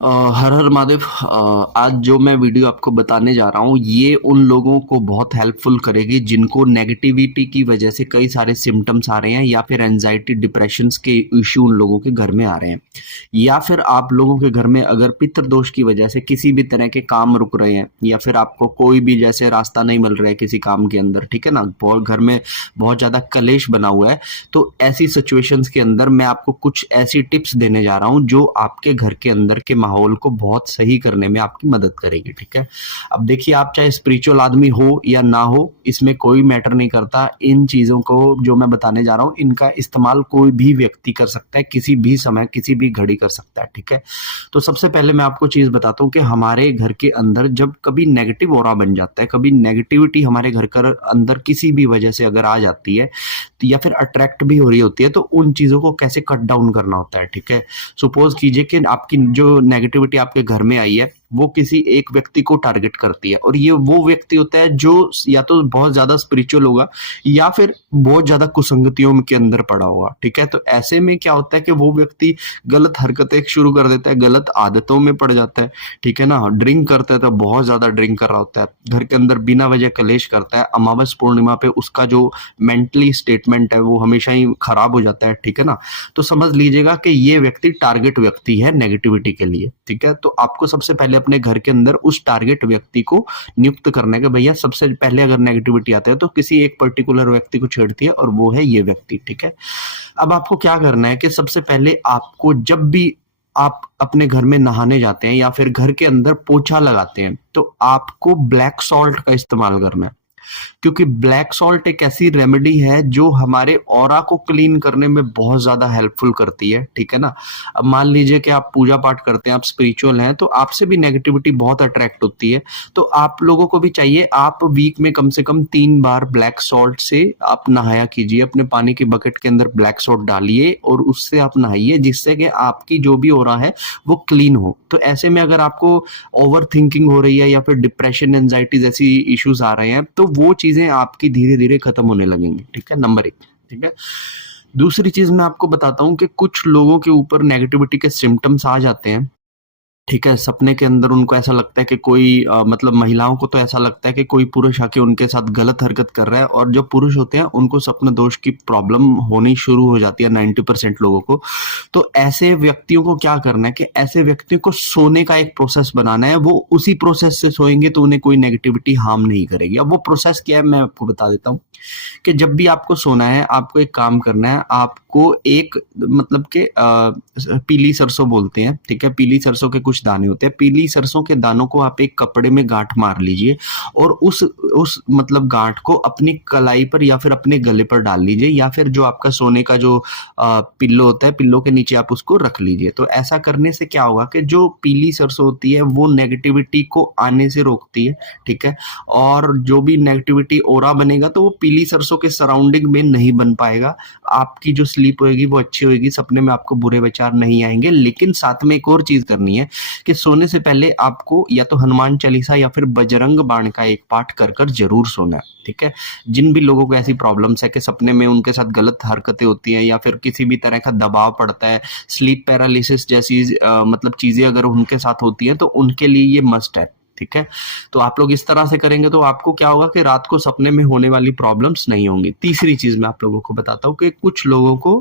अ, हर हर महादेव। आज जो मैं वीडियो आपको बताने जा रहा हूँ ये उन लोगों को बहुत हेल्पफुल करेगी जिनको नेगेटिविटी की वजह से कई सारे सिम्टम्स आ रहे हैं या फिर एंजाइटी डिप्रेशंस के इश्यू उन लोगों के घर में आ रहे हैं, या फिर आप लोगों के घर में अगर पितृ दोष की वजह से किसी भी तरह के काम रुक रहे हैं या फिर आपको कोई भी जैसे रास्ता नहीं मिल रहा है किसी काम के अंदर, ठीक है ना, बहुत घर में बहुत ज्यादा कलेश बना हुआ है। तो ऐसी सिचुएशंस के अंदर मैं आपको कुछ ऐसी टिप्स देने जा रहा हूं जो आपके घर के अंदर के माहौल को बहुत सही करने में आपकी मदद करेगी, ठीक है। अब देखिए, आप चाहे स्पिरिचुअल आदमी हो या ना हो, इसमें कोई मैटर नहीं करता। इन चीजों को जो मैं बताने जा रहा हूं इनका इस्तेमाल कोई भी व्यक्ति कर सकता है, किसी भी समय किसी भी घड़ी कर सकता है, ठीक है। तो सबसे पहले मैं आपको चीज बताता हूँ कि हमारे घर के अंदर जब कभी नेगेटिव ऑरा बन जाता है, कभी नेगेटिविटी हमारे घर के अंदर किसी भी वजह से अगर आ जाती है या फिर अट्रैक्ट भी हो रही होती है, तो उन चीजों को कैसे कट डाउन करना होता है, ठीक है। सपोज कीजिए कि आपकी जो नेगेटिविटी आपके घर में आई है वो किसी एक व्यक्ति को टारगेट करती है, और ये वो व्यक्ति होता है जो या तो बहुत ज्यादा स्पिरिचुअल होगा या फिर बहुत ज्यादा कुसंगतियों के अंदर पड़ा होगा, ठीक है। तो ऐसे में क्या होता है कि वो व्यक्ति गलत हरकतें शुरू कर देता है, गलत आदतों में पड़ जाता है, ठीक है ना। ड्रिंक करता है तो बहुत ज्यादा ड्रिंक कर रहा होता है, घर के अंदर बिना वजह कलेश करता है, अमावस पूर्णिमा पे उसका जो मेंटली स्टेटमेंट है वो हमेशा ही खराब हो जाता है, ठीक है ना। तो समझ लीजिएगा कि ये व्यक्ति टारगेट व्यक्ति है नेगेटिविटी के लिए, ठीक है। तो आपको सबसे पहले अपने घर के अंदर उस टारगेट व्यक्ति को नियुक्त करना है कि भैया सबसे पहले अगर नेगेटिविटी आती है तो किसी एक पर्टिकुलर व्यक्ति को छेड़ती है और वो है ये व्यक्ति, ठीक है। अब आपको क्या करना है कि सबसे पहले आपको जब भी आप अपने घर में नहाने जाते हैं या फिर घर के अंदर पोछा लगाते हैं तो आपको ब्लैक सॉल्ट का इस्तेमाल करना है, क्योंकि ब्लैक सॉल्ट एक ऐसी रेमेडी है जो हमारे ऑरा को क्लीन करने में बहुत ज्यादा हेल्पफुल करती है, ठीक है ना। अब मान लीजिए कि आप पूजा पाठ करते हैं, आप स्पिरिचुअल हैं, तो आपसे भी नेगेटिविटी बहुत अट्रैक्ट होती है। तो आप लोगों को भी चाहिए आप वीक में कम से कम 3 बार ब्लैक सॉल्ट से आप नहाया कीजिए, अपने पानी के बकेट के अंदर ब्लैक सॉल्ट डालिए और उससे आप नहाइए, जिससे कि आपकी जो भी ऑरा है वो क्लीन हो। तो ऐसे में अगर आपको ओवर थिंकिंग हो रही है या फिर डिप्रेशन एंजाइटी जैसी इश्यूज आ रहे हैं तो वो चीजें आपकी धीरे धीरे खत्म होने लगेंगी, ठीक है, नंबर 1, ठीक है। दूसरी चीज मैं आपको बताता हूँ कि कुछ लोगों के ऊपर नेगेटिविटी के सिम्टम्स आ जाते हैं, ठीक है। सपने के अंदर उनको ऐसा लगता है कि कोई मतलब महिलाओं को तो ऐसा लगता है कि कोई पुरुष आके उनके साथ गलत हरकत कर रहा है, और जो पुरुष होते हैं उनको सपने दोष की प्रॉब्लम होनी शुरू हो जाती है 90% लोगों को। तो ऐसे व्यक्तियों को क्या करना है कि ऐसे व्यक्तियों को सोने का एक प्रोसेस बनाना है, वो उसी प्रोसेस से सोएंगे तो उन्हें कोई नेगेटिविटी हार्म नहीं करेगी। अब वो प्रोसेस क्या है मैं आपको बता देता हूँ कि जब भी आपको सोना है आपको एक काम करना है, आपको एक मतलब के पीली सरसों बोलते हैं, ठीक है, पीली सरसों के कुछ दाने होते हैं, पीली सरसों के दानों को आप एक कपड़े में गांठ मार लीजिए और उस मतलब गांठ को अपनी कलाई पर या फिर अपने गले पर डाल लीजिए, या फिर जो आपका सोने का जो पिल्लो होता है पिल्लो के नीचे आप उसको रख लीजिए। तो ऐसा करने से क्या होगा कि जो पीली सरसों होती है वो नेगेटिविटी को आने से रोकती है, ठीक है। और जो भी नेगेटिविटी ओरा बनेगा तो वो पीली सरसों के सराउंडिंग में नहीं बन पाएगा, आपकी जो स्लीप होएगी वो अच्छी होएगी, सपने में आपको बुरे विचार नहीं आएंगे। लेकिन साथ में एक और चीज करनी है कि सोने से पहले आपको या तो हनुमान चालीसा या फिर बजरंग बाण का एक पाठ कर कर जरूर सोना है, ठीक है। जिन भी लोगों को ऐसी प्रॉब्लम्स है कि सपने में उनके साथ गलत हरकतें होती हैं या फिर किसी भी तरह का दबाव पड़ता है, स्लीप पैरालिसिस जैसी मतलब चीजें अगर उनके साथ होती हैं तो उनके लिए ये मस्ट है, ठीक है। तो आप लोग इस तरह से करेंगे तो आपको क्या होगा कि रात को सपने में होने वाली प्रॉब्लम्स नहीं होंगी। तीसरी चीज मैं आप लोगों को बताता हूँ कि कुछ लोगों को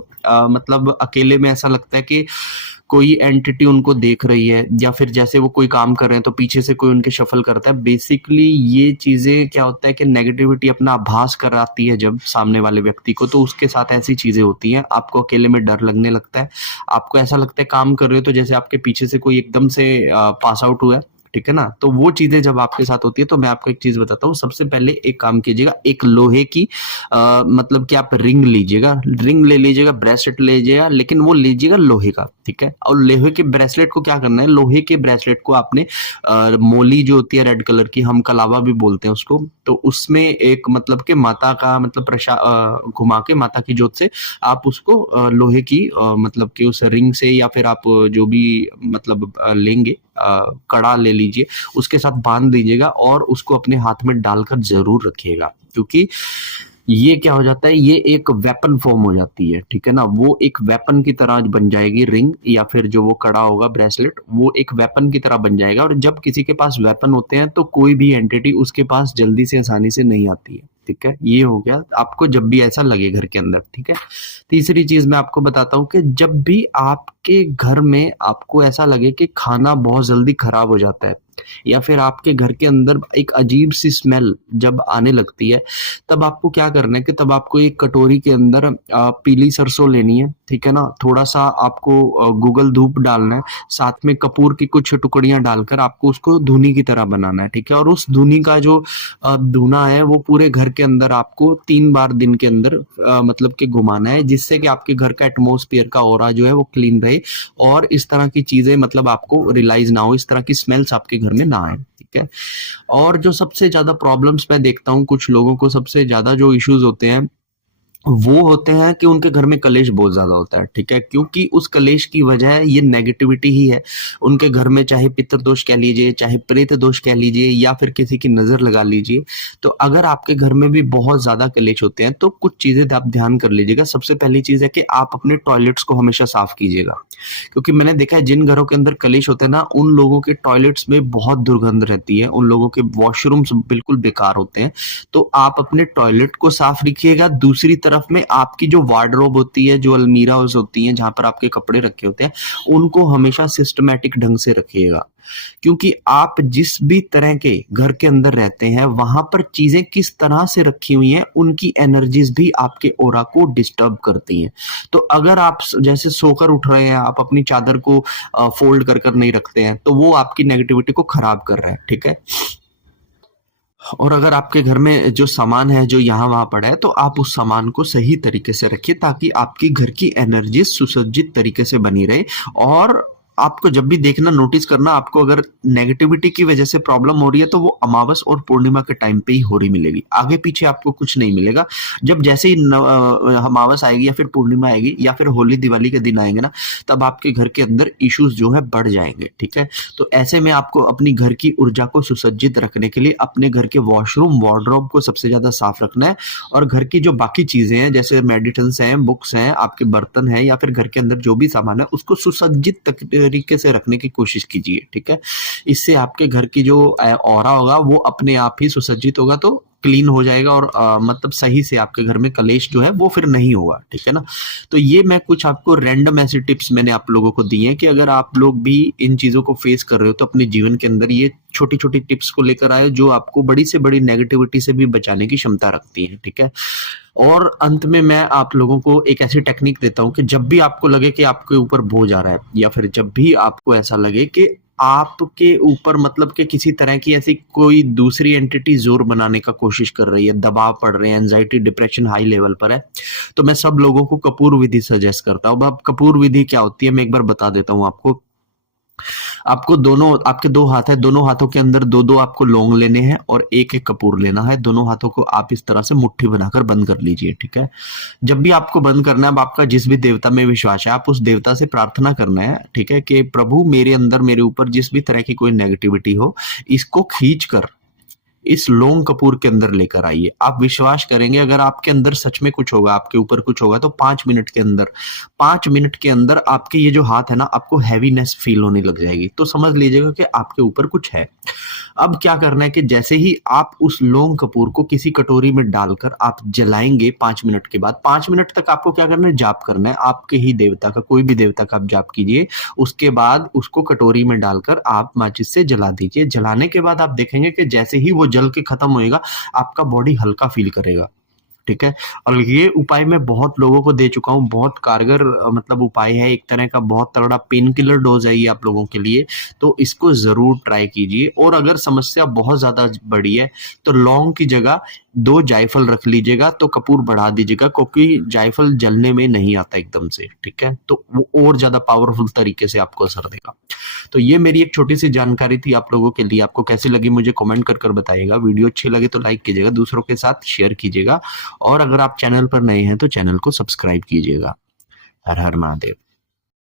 मतलब अकेले में ऐसा लगता है कि कोई एंटिटी उनको देख रही है, या फिर जैसे वो कोई काम कर रहे हैं तो पीछे से कोई उनके शफल करता है। बेसिकली ये चीजें क्या होता है कि नेगेटिविटी अपना आभास कराती है जब सामने वाले व्यक्ति को, तो उसके साथ ऐसी चीजें होती हैं। आपको अकेले में डर लगने लगता है, आपको ऐसा लगता है काम कर रहे हो तो जैसे आपके पीछे से कोई एकदम से पास आउट हुआ है, ठीक है ना। तो वो चीजें जब आपके साथ होती है तो मैं आपको एक चीज बताता हूँ, सबसे पहले एक काम कीजिएगा, एक लोहे की मतलब कि आप रिंग लीजिएगा, रिंग ले लीजिएगा, ब्रेसलेट लीजिएगा, लेकिन वो लीजिएगा लोहे का, ठीक है। और लोहे के ब्रेसलेट को क्या करना है, लोहे के ब्रेसलेट को आपने मोली जो होती है रेड कलर की, हम कलावा भी बोलते हैं उसको, तो उसमें एक मतलब के माता का मतलब घुमा के माता की जोत से आप उसको लोहे की मतलब कि उस रिंग से या फिर आप जो भी मतलब लेंगे कड़ा ले लीजिए, उसके साथ बांध दीजिएगा और उसको अपने हाथ में डालकर जरूर रखिएगा, क्योंकि ये क्या हो जाता है, ये एक वेपन फॉर्म हो जाती है, ठीक है ना। वो एक वेपन की तरह बन जाएगी रिंग, या फिर जो वो कड़ा होगा ब्रेसलेट, वो एक वेपन की तरह बन जाएगा। और जब किसी के पास वेपन होते हैं तो कोई भी एंटिटी उसके पास जल्दी से आसानी से नहीं आती है, ठीक है। ये हो गया आपको जब भी ऐसा लगे घर के अंदर, ठीक है। तीसरी चीज मैं आपको बताता हूँ कि जब भी आपके घर में आपको ऐसा लगे कि खाना बहुत जल्दी खराब हो जाता है, या फिर आपके घर के अंदर एक अजीब सी स्मेल जब आने लगती है, तब आपको क्या करना है कि तब आपको एक कटोरी के अंदर पीली सरसों लेनी है, ठीक है ना। थोड़ा सा आपको गूगल धूप डालना है, साथ में कपूर की कुछ टुकड़ियां डालकर आपको उसको धुनी की तरह बनाना है, ठीक है। और उस धुनी का जो धुना है वो पूरे घर के अंदर आपको 3 बार दिन के अंदर मतलब कि घुमाना है, जिससे कि आपके घर का एटमॉस्फेयर का ऑरा जो है वो क्लीन रहे, और इस तरह की चीजें मतलब आपको रियलाइज ना हो, इस तरह की स्मेल्स आपके घर में ना आए, ठीक है। और जो सबसे ज्यादा प्रॉब्लम्स मैं देखता हूँ कुछ लोगों को, सबसे ज्यादा जो इश्यूज होते हैं वो होते हैं कि उनके घर में कलेश बहुत ज्यादा होता है, ठीक है। क्योंकि उस कलेश की वजह ये नेगेटिविटी ही है। उनके घर में चाहे पितृदोष कह लीजिए, चाहे प्रेत दोष कह लीजिए, या फिर किसी की नजर लगा लीजिए। तो अगर आपके घर में भी बहुत ज्यादा कलेश होते हैं तो कुछ चीजें आप ध्यान कर लीजिएगा। सबसे पहली चीज है कि आप अपने टॉयलेट्स को हमेशा साफ कीजिएगा, क्योंकि मैंने देखा है जिन घरों के अंदर कलेश होते हैं ना, उन लोगों के टॉयलेट्स में बहुत दुर्गंध रहती है, उन लोगों के वॉशरूम्स बिल्कुल बेकार होते हैं। तो आप अपने टॉयलेट को साफ रखिएगा। दूसरी तरफ में आपकी जो वार्डरोब होती है, जो अलमीराज होती हैं जहां पर आपके कपड़े रखे होते हैं, उनको हमेशा सिस्टमैटिक ढंग से रखिएगा। क्योंकि आप जिस भी तरह के घर के अंदर रहते हैं वहां पर चीजें किस तरह से रखी हुई हैं, उनकी एनर्जीज भी आपके ऑरा को डिस्टर्ब करती हैं। तो अगर आप जैसे सोकर उठ रहे हैं, आप अपनी चादर को फोल्ड कर कर नहीं रखते हैं, तो वो आपकी नेगेटिविटी को खराब कर रहा है, ठीक है। और अगर आपके घर में जो सामान है जो यहाँ वहां पड़ा है, तो आप उस सामान को सही तरीके से रखिए, ताकि आपकी घर की एनर्जी सुसज्जित तरीके से बनी रहे। और आपको जब भी देखना, नोटिस करना, आपको अगर नेगेटिविटी की वजह से प्रॉब्लम हो रही है तो वो अमावस और पूर्णिमा के टाइम पे ही हो रही मिलेगी, आगे पीछे आपको कुछ नहीं मिलेगा। जब जैसे ही अमावस आएगी या फिर पूर्णिमा आएगी या फिर होली दिवाली के दिन आएंगे ना, तब आपके घर के अंदर इश्यूज जो है बढ़ जाएंगे, ठीक है। तो ऐसे में आपको अपनी घर की ऊर्जा को सुसज्जित रखने के लिए अपने घर के वॉशरूम वार्डरोब को सबसे ज्यादा साफ रखना है। और घर की जो बाकी चीजें हैं, जैसे मेडिटेंस हैं, बुक्स हैं, आपके बर्तन हैं, या फिर घर के अंदर जो भी सामान है, उसको सुसज्जित तरीके से रखने की कोशिश कीजिए, ठीक है। इससे आपके घर की जो ऑरा होगा वो अपने आप ही सुसज्जित होगा, तो क्लीन हो जाएगा, और मतलब सही से आपके घर में कलेश जो है वो फिर नहीं होगा, ठीक है ना। तो ये मैं कुछ आपको रैंडम ऐसी टिप्स मैंने आप लोगों को दी हैं कि अगर आप लोग भी इन चीजों को फेस कर रहे हो तो अपने जीवन के अंदर ये छोटी छोटी टिप्स को लेकर आए, जो आपको बड़ी से बड़ी नेगेटिविटी से भी बचाने की क्षमता रखती है, ठीक है। और अंत में मैं आप लोगों को एक ऐसी टेक्निक देता हूं कि जब भी आपको लगे कि आपके ऊपर बोझ आ रहा है, या फिर जब भी आपको ऐसा लगे कि आपके ऊपर मतलब कि किसी तरह की ऐसी कोई दूसरी एंटिटी जोर बनाने का कोशिश कर रही है, दबाव पड़ रहे हैं, एंजाइटी डिप्रेशन हाई लेवल पर है, तो मैं सब लोगों को कपूर विधि सजेस्ट करता हूँ। अब कपूर विधि क्या होती है मैं एक बार बता देता हूँ आपको। आपको दोनों, आपके 2 हाथ है, दोनों हाथों के अंदर 2-2 आपको लौंग लेने हैं और 1-1 कपूर लेना है। दोनों हाथों को आप इस तरह से मुट्ठी बनाकर बंद कर लीजिए, ठीक है। जब भी आपको बंद करना है, अब आपका जिस भी देवता में विश्वास है, आप उस देवता से प्रार्थना करना है, ठीक है, कि प्रभु मेरे अंदर, मेरे ऊपर जिस भी तरह की कोई नेगेटिविटी हो, इसको खींच कर इस लौंग कपूर के अंदर लेकर आइए। आप विश्वास करेंगे, अगर आपके अंदर सच में कुछ होगा, आपके ऊपर कुछ होगा, तो 5 मिनट के अंदर आपके ये जो हाथ है ना, आपको हैवीनेस फील होने लग जाएगी। तो समझ लीजिएगा कि आपके ऊपर कुछ है। अब क्या करना है कि जैसे ही आप उस लौंग कपूर को किसी कटोरी में डालकर आप जलाएंगे 5 मिनट के बाद, 5 मिनट तक आपको क्या करना है, जाप करना है आपके ही देवता का, कोई भी देवता का आप जाप कीजिए। उसके बाद उसको कटोरी में डालकर आप माचिस से जला दीजिए। जलाने के बाद आप देखेंगे कि जैसे ही वो जल के खत्म होएगा, आपका बॉडी हल्का फील करेगा, ठीक है। और ये उपाय मैं बहुत लोगों को दे चुका हूँ, बहुत कारगर मतलब उपाय है, एक तरह का बहुत तगड़ा पेन किलर डोज है ये आप लोगों के लिए। तो इसको जरूर ट्राई कीजिए। और अगर समस्या बहुत ज्यादा बड़ी है तो लौंग की जगह 2 जायफल रख लीजिएगा, तो कपूर बढ़ा दीजिएगा, क्योंकि जायफल जलने में नहीं आता एकदम से, ठीक है। तो वो और ज्यादा पावरफुल तरीके से आपको असर देगा। तो ये मेरी एक छोटी सी जानकारी थी आप लोगों के लिए। आपको कैसी लगी मुझे कमेंट कर कर बताइएगा। वीडियो अच्छी लगे तो लाइक कीजिएगा, दूसरों के साथ शेयर कीजिएगा, और अगर आप चैनल पर नए हैं तो चैनल को सब्सक्राइब कीजिएगा। हर हर महादेव।